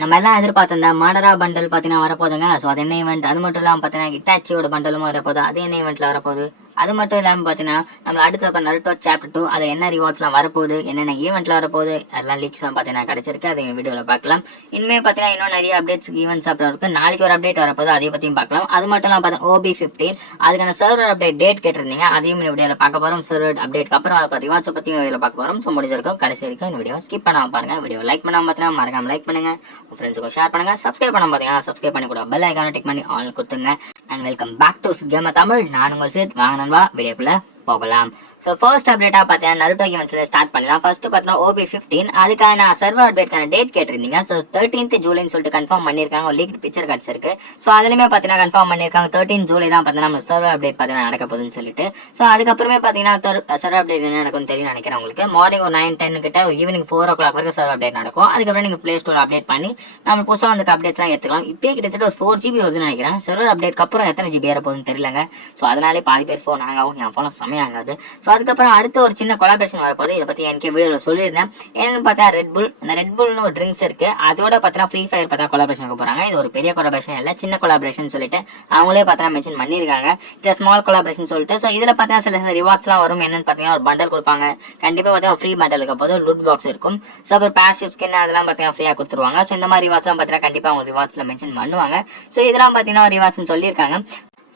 நம்ம எல்லாம் எதிர்பார்த்த மாடரா பண்டல் பார்த்தீங்கன்னா வரப்போதுங்க. ஸோ அது என்ன ஈவெண்ட், அது மட்டும் இல்லாமல் பார்த்தீங்கன்னா இட்டாச்சியோட பண்டலும் வரப்போகுது. அது என்ன ஈவெண்ட்டில் வரப்போகுது, அது மட்டும் இல்லாமல் பார்த்தீங்கன்னா நம்ம அடுத்த நருட்டோ சாப்டர் 2 அது என்ன ரிவார்ட்ஸ்லாம் வரப்போகுது, என்னென்ன ஈவெண்ட்டில் வரப்போகுது, அதெல்லாம் லீக்ஸ்லாம் பார்த்தீங்கன்னா கிடச்சிருக்கு. அதை வீடியோவில் பார்க்கலாம். இனிமேல் பார்த்தீங்கன்னா இன்னும் நிறைய அப்டேட்ஸ் ஈவெண்ட்ஸ் அப்புறம் இருக்குது. நாளைக்கு ஒரு அப்டேட் வரப்போகுது, அதை பற்றியும் பார்க்கலாம். அது மட்டும் இல்லாமல் பார்த்தா OB15 அதுக்கான சர்வர் அப்டேட் டேட் கேட்டிருந்தீங்க, அதையும் இந்த வீடியோவில் பார்க்க போகிறோம். சர்வர் அப்டேட்க்கு அப்புறம் அதை ரிவார்ட்ஸை பற்றியும் வீடியோவில் பார்க்க போகிறோம். ஸோ முடிஞ்சிருக்கும் கடைசி வரைக்கும் இந்த வீடியோ ஸ்கிப் பண்ணாமல் பாருங்கள். வீடியோ லைக் பண்ணாமல் பார்த்தீங்கன்னா மறக்காம லைக் பண்ணுங்கள், உங்கள் ஃப்ரெண்ட்ஸுக்கும் ஷேர் பண்ணுங்கள். சப்ஸ்கிரைப் பண்ண பார்த்தீங்கன்னா சப்ஸ்கிரைப் பண்ணி கூட பெல் ஐக்கான டிக் பண்ணி ஆல் கொடுத்துங்க. And welcome back to gamer Tamil. நான் உங்கள் சேத். வாங்க நண்பா வீடியோக்குள்ள போகலாம். ஸோ ஃபர்ஸ்ட் அப்டேட்டாக பார்த்தீங்கன்னா நருட்டோ ஈவெண்ட்ஸில் ஸ்டார்ட் பண்ணலாம். ஃபர்ஸ்ட் பார்த்தீங்கன்னா OB15 அதுக்கான சர்வர் அப்டேட்கான டேட் கேட்டிருந்தீங்க. ஸோ 13th ஜூலைன்னு சொல்லிட்டு கன்ஃபார்ம் பண்ணியிருக்காங்க. ஒரு லீக் பிக்சர் கார்ட்ஸ் இருக்கு. ஸோ அதுலேயுமே பார்த்தீங்கன்னா கன்ஃபார்ம் பண்ணியிருக்காங்க 13 ஜூலை தான் பார்த்தீங்கன்னா நம்ம சர்வர் அப்டேட் பார்த்தீங்கன்னா நடக்க போகுதுன்னு சொல்லிட்டு. ஸோ அதுக்கப்புறமே பார்த்தீங்கன்னா சர்வர் அப்டேட் என்ன நடக்கும்னு தெரியும் நினைக்கிறேன் உங்களுக்கு. மார்னிங் ஒரு 9-10 கிட்ட ஈவினிங் 4 o'clock வரைக்கும் சர்வர் அப்டேட் நடக்கும். அதுக்கப்புறம் நீங்கள் ப்ளே ஸ்டோர் அப்டேட் பண்ணி நம்ம புதுசாக வந்து அப்டேட்ஸ்லாம் எடுத்துக்கலாம். இப்போயே கிட்டத்தட்ட ஒரு 4 GB வருதுன்னு நினைக்கிறேன். சர்வர் அப்டேட்க்கு அப்புறம் எத்தனை GB ஏற போகுதுன்னு தெரியலங்க. ஸோ அதனாலே பாதி பேர் ஃபோன் ஆகும், என் ஃபோனும் செமையாகாது. ஸோ அதுக்கப்புறம் அடுத்து ஒரு சின்ன கொலாபரேஷன் வரப்போது. இதை பற்றி எனக்கு வீடியோவில் சொல்லியிருந்தேன். என்னன்னு பார்த்தா ரெட்புல், அந்த ரெட்புல்னு ஒரு ட்ரிங்க்ஸ் இருக்கு, அதோட பார்த்தா ஃப்ரீ ஃபயர் பார்த்தா கொலாபரேஷன் வைக்க போறாங்க. இது ஒரு பெரிய கொலாபரேஷன் இல்லை, சின்ன கொலாபரேஷன் சொல்லிட்டு அவங்களே பார்த்தா மென்ஷன் பண்ணியிருக்காங்க. இது ஸ்மால் கொலாபரேஷன் சொல்லிட்டு. ஸோ இதில் பார்த்தா சில ரிவார்ட்ஸ்லாம் வரும். என்னன்னு பார்த்தீங்கன்னா ஒரு பண்டல் கொடுப்பாங்க. கண்டிப்பாக பார்த்தீங்கன்னா ஃப்ரீ பண்டல் இருக்க போது லுட் பாக்ஸ் இருக்கும். ஸோ அப்புறம் பேஷ் ஸ்கின் அதெல்லாம் பார்த்தீங்கன்னா ஃப்ரீயாக கொடுத்துருவாங்க. ஸோ இந்த மாதிரி ரிவார்ட்ஸ்லாம் பார்த்தீங்கன்னா கண்டிப்பாக அவங்க ரிவார்ட்ஸில் மென்ஷன் பண்ணுவாங்க. ஸோ இதெல்லாம் பார்த்தீங்கன்னா ரிவார்ட்ஸ்னு சொல்லியிருக்காங்க.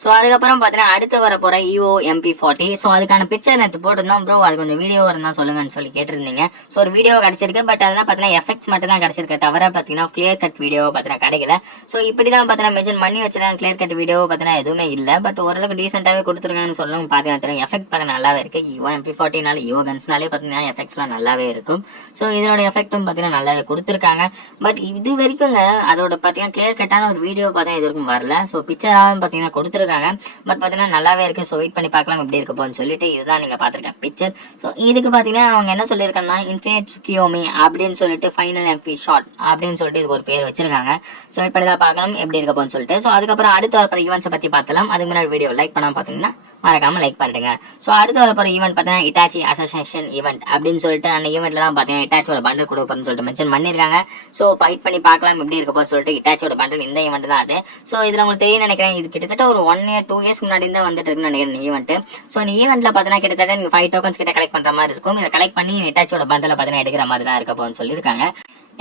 ஸோ அதுக்கப்புறம் பார்த்தீங்கன்னா அடுத்து வர போகிற EVO MP40. ஸோ அதுக்கான பிக்சர் நேற்று போட்டிருந்தோம். ப்ரோ அது கொஞ்சம் வீடியோ இருந்தால் சொல்லுங்கன்னு சொல்லி கேட்டிருந்தீங்க. ஸோ ஒரு வீடியோ கிடச்சிருக்கு. பட் அதெல்லாம் பார்த்தீங்கன்னா எஃபெக்ட்ஸ் மட்டும் தான் கிடச்சிருக்கு, தவிர பார்த்தீங்கன்னா கிளியர் கட் வீடியோ பார்த்தீங்கன்னா கிடைக்கல. ஸோ இப்படி தான் பார்த்தீங்கன்னா மென்ஷன் பண்ணி வச்சிருக்காங்க. கிளியர் கட் வீடியோ பார்த்தீங்கன்னா எதுவுமே இல்லை. பட் ஓரளவுக்கு டீசெண்டாகவே கொடுத்துருக்காங்கன்னு சொல்லணும். பார்த்தீங்கன்னா தெரியும் எஃபெக்ட் பார்க்க நல்லாவே இருக்குது. EVO MP40 EVO கன்ஸ்னாலே பார்த்தீங்கன்னா எஃபெக்ட்ஸ்லாம் நல்லாவே இருக்கும். ஸோ இதோட எஃபெக்ட்டும் பார்த்தீங்கன்னா நல்லாவே கொடுத்துருக்காங்க. பட் இது வரைக்குங்க அதோட பார்த்தீங்கன்னா கிளியர் கட்டான ஒரு வீடியோ பார்த்தீங்கன்னா இது வரைக்கும் வரல. ஸோ பிக்சராகவும் பார்த்தீங்கன்னா கொடுத்துருக்காங்க. பட் பார்த்தீங்கன்னா நல்லாவே இருக்கு. ஸோ வெயிட் பண்ணி பார்க்கலாம் எப்படி இருக்க போகுதுன்னு சொல்லிட்டு. இதுதான் நீங்க பார்த்துருக்க பிக்சர். ஸோ இதுக்கு பார்த்தீங்கன்னா அவங்க என்ன சொல்லியிருக்காங்கன்னா இன்ஃபினிட் கியோமி அப்படின்னு சொல்லிட்டு ஃபைனல் MP ஷாட் அப்படின்னு சொல்லிட்டு இதுக்கு ஒரு பேர் வச்சிருக்காங்க. ஸோ வெயிட் பண்ணி தான் பார்க்கலாம் எப்படி இருக்க போகுதுன்னு சொல்லிட்டு. ஸோ அதுக்கப்புறம் அடுத்து வரப்போற ஈவெண்ட்ஸை பற்றி பார்த்தலாம். அதுக்கு முன்னாடி வீடியோ லைக் பண்ணாம பார்த்தீங்கன்னா மறக்காம லைக் பண்ணிடுங்க. ஸோ அடுத்து வரப்போற ஈவெண்ட் பார்த்தீங்கன்னா இட்டாச்சி அசோசியேஷன் ஈவெண்ட் அப்படின்னு சொல்லிட்டு அந்த ஈவெண்ட்ல தான் பார்த்தீங்கன்னா இட்டாச்சியோட பண்டல் கொடுப்போம்னு சொல்லிட்டு மென்ஷன் பண்ணியிருக்காங்க. ஸோ ஃபைட் பண்ணி பார்க்கலாம் எப்படி இருக்க போகுதுன்னு சொல்லிட்டு. இட்டாச்சியோட பண்டல் இந்த ஈவெண்ட் தான் அது. ஸோ இதில் உங்களுக்கு தெரியும் நினைக்கிறேன். இது கிட்டத்தட்ட ஒரு 1 year 2 years முன்னாடி தான் வந்துட்டு இருக்குன்னு நினைக்கிறேன் ஈவெண்ட். ஸோ இந்த ஈவெண்ட்ல பார்த்தீங்கன்னா கிட்டத்தட்ட நீங்கள் 5 tokens கிட்ட கலெக்ட் பண்ற மாதிரி இருக்கும். இதை கலெக்ட் பண்ணி இட்டாச்சியோட பண்டலை பார்த்தீங்கன்னா எடுக்கிற மாதிரி தான் இருக்க போகுதுன்னு சொல்லியிருக்காங்க.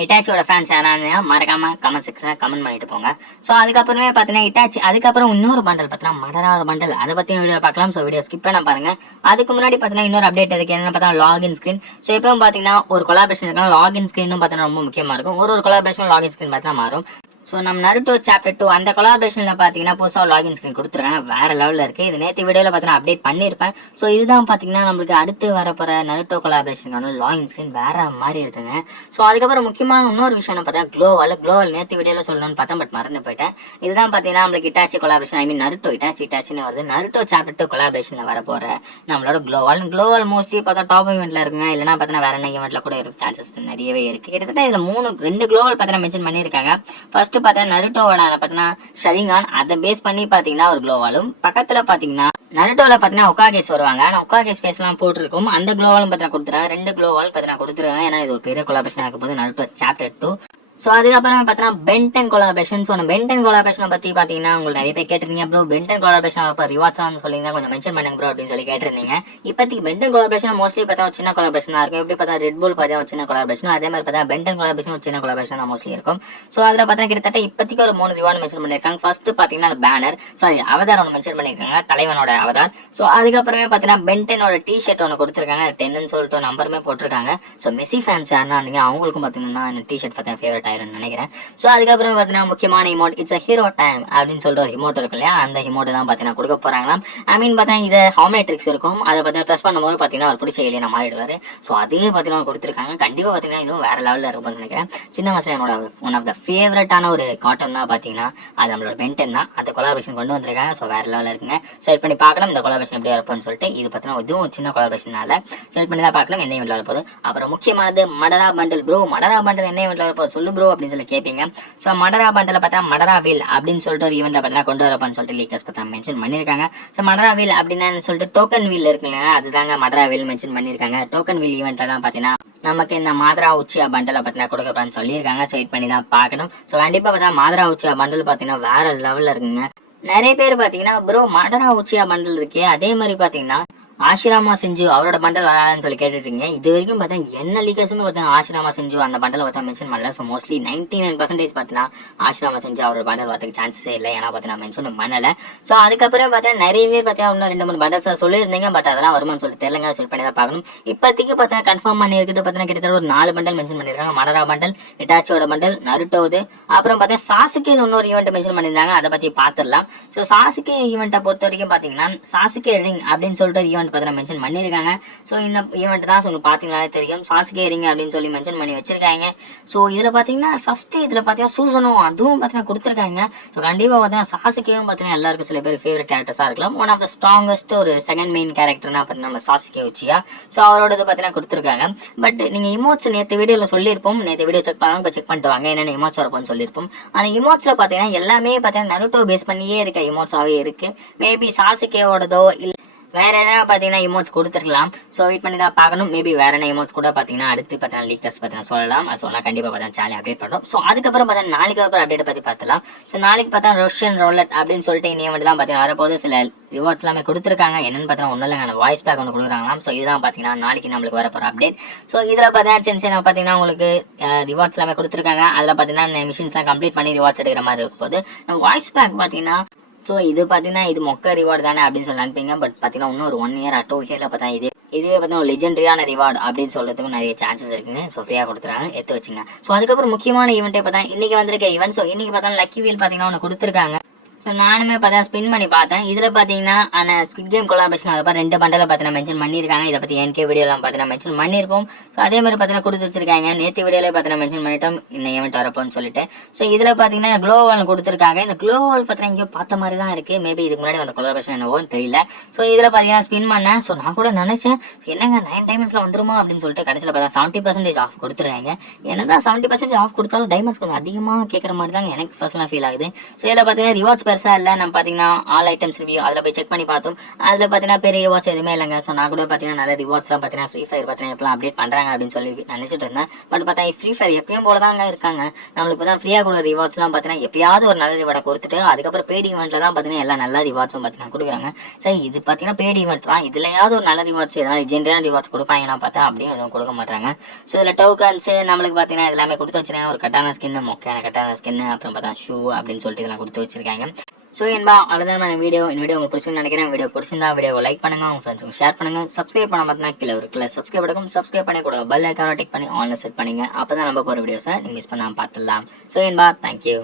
இட்டாச்சியோட ஃபேன்ஸ் யாராவது மறக்காம கமெண்ட் செக்ஷனில் கமெண்ட் பண்ணிட்டு போங்க. ஸோ அதுக்கப்புறமே பார்த்தீங்கன்னா இட்டாச்சி அதுக்கப்புறம் இன்னொரு பண்டல் பார்த்தீங்கன்னா மடரா ஒரு பண்டல், அதை பற்றி வீடியோ பார்க்கலாம். ஸோ வீடியோ ஸ்கிப் பண்ண பாருங்க. அதுக்கு முன்னாடி பார்த்தீங்கன்னா இன்னொரு அப்டேட் இருக்கு. என்னன்னு பார்த்தா லாகின் ஸ்க்ரீன். ஸோ எப்பவும் பார்த்தீங்கன்னா ஒரு கொலாபரேஷன் இருக்கலாம், லாகின் ஸ்க்ரீனும் பார்த்தீங்கன்னா ரொம்ப முக்கியமாக இருக்கும். ஒரு கொலாபரேஷன் லாகின் ஸ்க்ரீன் பார்த்தீங்கன்னா மாறும். ஸோ நம்ம நருட்டோ சாப்டர் 2 அந்த கொலாபரேஷனில் பார்த்தீங்கன்னா புதுசாக லாகின் ஸ்க்ரீன் கொடுத்துருக்காங்க. வேறு லெவலில் இருக்குது. இது நேற்று வீடியோவில் பார்த்தீங்கன்னா அப்டேட் பண்ணியிருப்பேன். ஸோ இதுதான் பார்த்தீங்கன்னா நம்மளுக்கு அடுத்து வரப்போகிற நருட்டோ கொலாபரேஷனுக்கான லாகின் ஸ்க்ரீன் வேறு மாதிரி இருக்குங்க. ஸோ அதுக்கப்புறம் முக்கியமான இன்னொரு விஷயம் என்ன பார்த்தா க்ளோவல் நேற்று வீடியோவில் சொல்லணும்னு பார்த்தேன், பட் மறந்து போயிட்டேன். இதுதான் பார்த்தீங்கன்னா நம்மளுக்கு இட்டாச்சி கொலாபரேஷன், ஐ மீன் நருட்டோ இட்டாச்சின்னு வருது. நருட்டோ சாப்டர் 2 கொலாபரேஷனில் வரப்போகிற நம்மளோட க்ளோவல் மோஸ்ட்லி பார்த்தா டாப் ஈவெண்ட்டில் இருக்குங்க. இல்லைனா பார்த்தீங்கன்னா வேறு என்ன ஈவெண்ட்டில் கூட இருக்க சான்சஸ் நிறையவே இருக்குது. கிட்டத்தட்ட இதில் 2 க்ளோவல் பார்த்தீங்கன்னா மென்ஷன் பண்ணியிருக்காங்க. ஃபர்ஸ்ட் பார்த்தீங்கன்னா நருட்டோவோட பார்த்தீங்கன்னா ஷரிங்கான் அதை பேஸ் பண்ணி பார்த்தீங்கன்னா ஒரு க்ளோவாலும், பக்கத்தில் பார்த்தீங்கன்னா நருட்டோவில் பார்த்தீங்கன்னா ஒக்காகேஸ் வருவாங்க. ஆனால் ஒக்காகேஸ் ஃபேஸ்லாம் போட்டிருக்கும். அந்த க்ளோவாலும் பார்த்தீங்கன்னா கொடுத்துருக்காங்க. 2 க்ளோவால் பார்த்தீங்கன்னா கொடுத்துருக்காங்க. ஏன்னா இது ஒரு பெரிய கொலாபரேஷன் ஆகும் போது நருட்டோ சாப்டர் 2. ஸோ அதுக்கப்புறம் பார்த்தீங்கன்னா பென்டன் கொலாபரேஷன். ஸோ அந்த பென்டன் கொலாபரேஷனை பற்றி பார்த்தீங்கன்னா உங்களுக்கு நிறைய பேர் கேட்டிருந்தீங்க. ப்ரோ பென்டன் கொலாபரேஷன் இப்போ ரிவார்ட்ஸாக வந்து சொல்லியிருந்தா கொஞ்சம் மென்ஷன் பண்ணுங்க ப்ரோ அப்படின்னு சொல்லி கேட்டிருந்தீங்க. இப்போதைக்கு பென்டன் கொலாபரேஷன் மோஸ்ட்லி பார்த்தா ஒரு சின்ன கொலாபரேஷன் தான் இருக்கும். எப்படி பார்த்தா ரெட்புல் பார்த்தா ஒரு சின்ன கொலாபரேஷன், அதே மாதிரி பார்த்தா பென்டன் கொலாபரேஷன் ஒரு சின்ன கொலாபரேஷன் தான் மோஸ்ட்லி இருக்கும். ஸோ அதில் பார்த்தீங்கன்னா கிட்டத்தட்ட இப்போதைக்கு ஒரு 3 ரிவார்டு மென்ஷன் பண்ணியிருக்காங்க. ஃபர்ஸ்ட் பார்த்தீங்கன்னா பேனர் அவதார் ஒன்று மென்ஷன் பண்ணியிருக்காங்க, தலைவனோட அவதார். ஸோ அதுக்கப்புறமே பார்த்தீங்கன்னா பென்டனோட டிஷர்ட் ஒன்று கொடுத்துருக்காங்க, 10ன்னு சொல்லிட்டு நம்பருமே போட்டிருக்காங்க. ஸோ மெஸ்ஸி ஃபேன்ஸ் யாருன்னா இருந்தீங்க அவங்களுக்கும் பார்த்தீங்கன்னா இந்த டிஷர்ட் பார்த்தீங்கன்னா ஃபேவரட் ஆயிரும்னு நினைக்கிறேன். ஸோ அதுக்கப்புறம் பார்த்தீங்கன்னா முக்கியமான emote it's a hero time அப்படின்னு சொல்லிட்டு ஒரு இமோட் இருக்கு இல்லையா, அந்த இமோட்டை தான் பார்த்தீங்கன்னா கொடுக்க போறாங்களாம். ஐ மீன் பார்த்தீங்கன்னா இதை ஹார்மேட்ரிக்ஸ் இருக்கும், அதை பார்த்தீங்கன்னா ப்ரெஸ் பண்ணும்போது பார்த்தீங்கன்னா அவர் பிடிச்ச ஏலியனா மாறிடுவார். ஸோ அதே பார்த்தீங்கன்னா கொடுத்துருக்காங்க. கண்டிப்பாக பார்த்தீங்கன்னா இதுவும் வேற லெவலில் இருக்கும்னு நினைக்கிறேன். சின்ன வயசுல என்னோட ஒன் ஆஃப் த ஃபேவரட்டான ஒரு காட்டன் தான் பார்த்தீங்கன்னா அது நம்மளோட பென்டன் தான். அந்த கொலாபரேஷன் கொண்டு வந்திருக்காங்க. ஸோ வேற லெவலில் இருக்குங்க. செட் பண்ணி பார்க்கலாம் இந்த கொலாபரேஷன் எப்படி இருப்போம்னு சொல்லிட்டு. இது பார்த்தீங்கன்னா இதுவும் சின்ன கொலாபரேஷனால செட் பண்ணி தான் பார்க்கலாம் எந்த ஈவெண்ட்ல வரப்போகுது. அப்புறம் முக்கியமானது மடரா பண்டல். ப்ரோ மடரா பண்டல் என்ன ஈவெண்ட்ல வரப்போகுது சொல்லு ப்ரோ அப்படின்னு சொல்லி கேட்பீங்க. ஸோ மடரா பண்டல பார்த்தா மடரா வீல் அப்படின்னு சொல்லிட்டு ஒரு ஈவெண்ட்ல பார்த்தா கொண்டு வரப்பான்னு சொல்லிட்டு லீக்கர்ஸ் பார்த்தா மென்ஷன் பண்ணியிருக்காங்க. ஸோ மடரா வீல் அப்படின்னு சொல்லிட்டு டோக்கன் வீல் இருக்குங்க, அதுதாங்க மடரா வீல் மென்ஷன் பண்ணியிருக்காங்க. டோக்கன் வீல் ஈவெண்ட்ல தான் பார்த்தீங்கன்னா நமக்கு இந்த மாதரா உச்சியா பண்டலை பார்த்தீங்கன்னா கொடுக்கப்பான்னு சொல்லியிருக்காங்க. ஸோ வெயிட் பண்ணி தான் பார்க்கணும். ஸோ கண்டிப்பாக பார்த்தா மாதரா உச்சியா பண்டல் பார்த்தீங்கன்னா வேற லெவலில் இருக்குங்க. நிறைய பேர் பார்த்தீங்கன்னா ப்ரோ மாடரா உச்சியா பண்டல் இருக்கே, அதே மாதிரி பார்த்தீங்கன்னா ஆஷிராமா செஞ்சு அவரோட பண்டல் வராதுன்னு சொல்லி கேட்டுருக்கீங்க. இது வரைக்கும் பார்த்தா என்ன லீக்கர்ஸுமே பார்த்தீங்கன்னா ஆஷிராமா செஞ்சு அந்த பண்டலை பார்த்தா மென்ஷன் பண்ணல. ஸோ மோஸ்ட்லி 99% பார்த்தீங்கன்னா ஆஷிராமா செஞ்சு அவரோட பண்டல் வரதுக்கு சான்சஸே இல்லை. ஏன்னா பார்த்தீங்கன்னா மென்ஷன் பண்ணலை. ஸோ அதுக்கப்புறம் பார்த்தீங்கன்னா நிறைய பேர் பார்த்தீங்கன்னா இன்னும் 2-3 பண்டல்ஸ் சொல்லியிருந்தீங்க. பட் அதெல்லாம் வருமானு சொல்லிட்டு தெரியலங்க. செல் பண்ணி தான் பார்க்கணும். இப்போதைக்கு பார்த்தீங்கன்னா கன்ஃபார்ம் பண்ணி இருக்குது பார்த்தீங்கன்னா கிட்டத்தட்ட ஒரு 4 பண்டல் மென்ஷன் பண்ணியிருக்காங்க. மடரா பண்டல், இட்டாச்சியோட பண்டல், நருட்டோது, அப்புறம் பார்த்தீங்கன்னா சாசுகே இன்னொரு ஈவெண்ட் மென்ஷன் பண்ணியிருந்தாங்க. அதை பற்றி பார்த்துடலாம். ஸோ சாசுகே ஈவெண்ட்டை பொறுத்த வரைக்கும் பார்த்தீங்கன்னா சாசுகே ரிங் அப்படின்னு சொல்லிட்டு ஈவெண்ட் பார்த்தீங்கன்னா மென்ஷன் பண்ணியிருக்காங்க. ஸோ இந்த ஈவெண்ட் தான் உங்களுக்கு பார்த்தீங்கன்னாலே தெரியும். சாசுகே ரிங் அப்படின்னு சொல்லி மென்ஷன் பண்ணி வச்சிருக்காங்க. ஸோ இதில் பார்த்தீங்கன்னா ஃபஸ்ட்டு இதில் பார்த்தீங்கன்னா சூசனும் அதுவும் பார்த்தீங்கன்னா கொடுத்துருக்காங்க. ஸோ கண்டிப்பாக பார்த்தீங்கன்னா சாசுகேவும் பார்த்தீங்கன்னா எல்லாருக்கும் சில பேர் ஃபேவரட் கேரக்டர்ஸாக இருக்கலாம். ஒன் ஆஃப் த ஸ்ட்ராங்கஸ்ட் ஒரு செகண்ட் மெயின் கேரக்டர்னா பார்த்தீங்கன்னா நம்ம சாசுகே உச்சியா. ஸோ அவரோடது பார்த்தீங்கன்னா கொடுத்துருக்காங்க. பட் நீங்கள் இமோட்ஸ் நேற்று வீடியோவில் சொல்லியிருப்போம். நேற்று வீடியோ செக் பண்ணாலும் இப்போ செக் பண்ணிட்டு வாங்க என்னென்ன இமோட்ஸ் வரப்போன்னு சொல்லியிருப்போம். ஆனால் இமோட்ஸில் பார்த்தீங்கன்னா எல்லாமே பார்த்தீங்கன்னா நருட்டோ பேஸ் பண்ணியே இருக்க இமோட்ஸாகவே இருக்குது. மேபி சாசுகேவோடதோ இல்லை வேற எதனா பார்த்தீங்கன்னா இமோட்ஸ் கொடுத்துருக்கலாம். ஸோ வெயிட் பண்ணி தான் பார்க்கணும். மேபி வேற என்ன இமோட்ஸ் கூட பார்த்தீங்கன்னா அடுத்து பார்த்தீங்கன்னா லீக்கர்ஸ் பார்த்தீங்கன்னா சொல்லலாம். சொன்னால் கண்டிப்பாக பார்த்தா சேனல் அப்டேட் பண்ணுறோம். ஸோ அதுக்கப்புறம் பார்த்தா நாளைக்கு அப்புறம் அப்டேட் பற்றி பார்த்துலாம். ஸோ நாளைக்கு பார்த்தா ரஷ்யன் ரோலட் அப்படின்னு சொல்லிட்டு இந்த ஈவெண்ட் தான் பார்த்தீங்கன்னா வரப்போது சில ரிவார்ட்ஸ் எல்லாமே கொடுத்துருக்காங்க. என்னன்னு பார்த்தீங்கன்னா ஒன்றும் இல்லைங்க, வாய்ஸ் பேக் ஒன்று கொடுக்குறாங்களாம். ஸோ இதுதான் பார்த்தீங்கன்னா நாளைக்கு நம்மளுக்கு வரப்போகிற அப்டேட். ஸோ இதில் பார்த்தீங்கன்னா சின்ன பார்த்தீங்கன்னா உங்களுக்கு ரிவார்ட்ஸ் எல்லாமே கொடுத்துருக்காங்க. அதில் பார்த்தீங்கன்னா மிஷின்ஸ்லாம் கம்ப்ளீட் பண்ணி ரிவார்ட்ஸ் எடுக்கிற மாதிரி இருக்கும் போது வாய்ஸ் பேக் பார்த்தீங்கன்னா ஸோ இது பார்த்தீங்கன்னா இது மொக்க ரிவார்டு தானே அப்படின்னு சொல்லி நினைப்பீங்க. பட் பார்த்தீங்கன்னா இன்னும் ஒரு 1 year 2 year பார்த்தா இதுவே பார்த்தீங்கன்னா ஒரு லெஜெண்டரியான ரிவார்டு அப்படின்னு சொல்கிறதுக்கும் நிறைய சான்சஸ் இருக்குங்க. ஸோ ஃப்ரீயாக கொடுத்துறாங்க, எடுத்து வச்சுங்க. ஸோ அதுக்கப்புறம் முக்கியமான ஈவெண்ட்டே பார்த்தா இன்றைக்கி வந்திருக்க ஈவெண்ட். ஸோ இன்றைக்கி பார்த்தா லக்கி வீல் பார்த்தீங்கன்னா ஒன்று கொடுத்துருக்காங்க. ஸோ நானுமே பார்த்தா ஸ்பின் பண்ணி பார்த்தேன். இதில் பார்த்தீங்கன்னா அந்த ஸ்குவிட் கேம் கொலாபரேஷன் வரப்போ 2 பண்டலை பார்த்தீங்கன்னா மென்ஷன் பண்ணியிருக்காங்க. இதை பற்றி என்கே வீடியோலாம் பார்த்தீங்கன்னா மென்ஷன் பண்ணியிருப்போம். ஸோ அதே மாதிரி பார்த்தீங்கன்னா கொடுத்து வச்சிருக்காங்க. நேற்று வீடியோவில் பார்த்தீங்கன்னா மென்ஷன் பண்ணிட்டோம் இந்த ஈவெண்ட் வரப்போன்னு சொல்லிட்டு. ஸோ இதில் பார்த்தீங்கன்னா க்ளோவால் கொடுத்துருக்காங்க. இந்த க்ளோவால் பார்த்தீங்கன்னா இங்கே பார்த்த மாதிரி தான் இருக்குது. மேபி இதுக்கு முன்னாடி அந்த கொலாபரேஷன் என்னவோன்னு தெரியல. ஸோ இதில் பார்த்தீங்கன்னா ஸ்பின் பண்ணேன். ஸோ நான் கூட நினச்சேன் என்னங்க 9 டைமண்ட்ஸில் வந்துருமா அப்படின்னு சொல்லிட்டு கடைசியில் பார்த்தா 70% ஆஃப் கொடுத்துருக்காங்க. என்னதான் 70% ஆஃப் கொடுத்தாலும் டைமண்ட்ஸ் கொஞ்சம் அதிகமாக கேட்குற மாதிரி தாங்க எனக்கு பர்சனலாக ஃபீல் ஆகுது. ஸோ இதில் பார்த்தீங்கன்னா ரிவார்ட்ஸ் பெருசாக இல்லை. நம்ம ஆல் ஐட்டம்ஸ் ரிவ்யூ அதில் போய் செக் பண்ணி பார்த்தோம். அதில் பார்த்தீங்கன்னா பெரிய ரிவார்ட்ஸ் எதுவுமே இல்லைங்க. ஸோ நான் கூட பார்த்தீங்கன்னா நல்ல ரிவார்ட்ஸ்லாம் பார்த்தீங்கன்னா ஃப்ரீ ஃபயர் பார்த்தீங்கன்னா எப்பலாம் அப்டேட் பண்ணுறாங்க அப்படின்னு சொல்லி நினச்சிட்டு இருந்தேன். பட் பார்த்தா ஃப்ரீ ஃபயர் எப்பயும் போல தாங்க இருக்காங்க. நம்மளுக்கு பார்த்தா ஃப்ரீயாக கூட ரிவார்ட்ஸ்லாம் பார்த்தீங்கன்னா எப்பயாவது ஒரு நல்ல ரிவார்டை கொடுத்துட்டு அதுக்கப்புறம் பேடி ஈவெண்ட்டில் தான் பார்த்தீங்கன்னா எல்லா நல்ல ரிவார்ட்ஸும் பார்த்தீங்கன்னா கொடுக்குறாங்க. சரி இது பார்த்தீங்கன்னா பேடி ஈவெண்ட் தான், இதுலையாவது ஒரு நல்ல ரிவார்ட்ஸ் எதனால் லெஜெண்டரியான ரிவார்ட்ஸ் கொடுப்பாங்கன்னா பார்த்தா அப்படியும் எதுவும் கொடுக்க மாட்டாங்க. ஸோ இதில் டோக்கன்ஸு நம்மளுக்கு பார்த்தீங்கன்னா எல்லாமே கொடுத்து வச்சிருக்காங்க. ஒரு கட்டான ஸ்கின்னு, மொக்கையான கட்டான ஸ்கின்னு, அப்புறம் பார்த்தா ஷூ அப்படின்னு சொல்லிட்டு இதெல்லாம் கொடுத்து வச்சிருக்காங்க. ஸோ என்பா அவ்வளோதான் இந்த வீடியோ உங்களுக்கு பிடிச்சிருன்னு நினைக்கிறேன். வீடியோ பிடிச்சிருந்தா வீடியோவை லைக் பண்ணுங்கள், உங்கள் ஃப்ரெண்ட்ஸுக்கு ஷேர் பண்ணுங்கள். சப்ஸ்கிரைப் பண்ண பார்த்தீங்கன்னா கீழே இருக்குல்ல சப்ஸ்கிரைப் பண்ணுங்க. சப்ஸ்கிரைப் பண்ணி கூட பெல் ஐக்கானை டிக் பண்ணி ஆன்லைன் செட் பண்ணிங்க. அப்போ தான் நம்ம போகிற வீடியோஸை நீங்கள் மிஸ் பண்ணாமல் பார்த்துடலாம். ஸோ என்பா தேங்க்யூ.